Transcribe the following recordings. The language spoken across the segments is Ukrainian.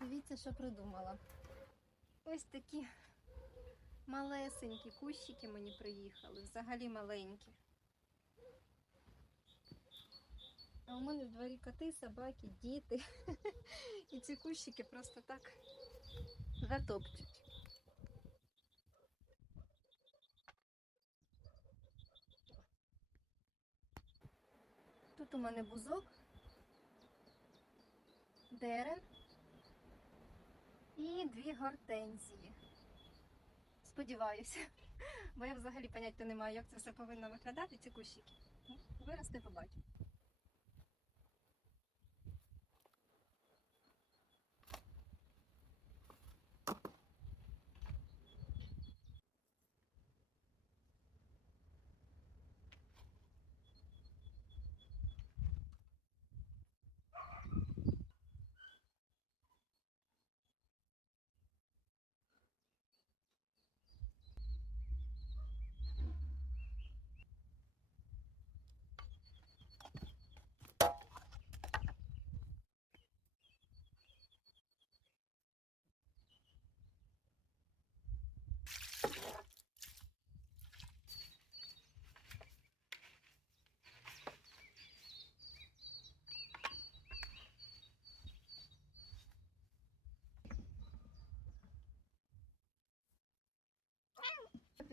Дивіться, що придумала. Ось такі малесенькі кущики мені приїхали, взагалі маленькі. А у мене в дворі коти, собаки, діти. І ці кущики просто так затопчуть. Тут у мене бузок, дерен і дві гортензії. Сподіваюся, бо я взагалі поняття не маю, як це все повинно виглядати, ці кущики. Вирости Виросте, побачу.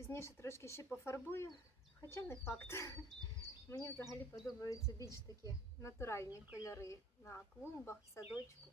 Пізніше трошки ще пофарбую, хоча не факт. Мені взагалі подобаються більш такі натуральні кольори на клумбах, садочку.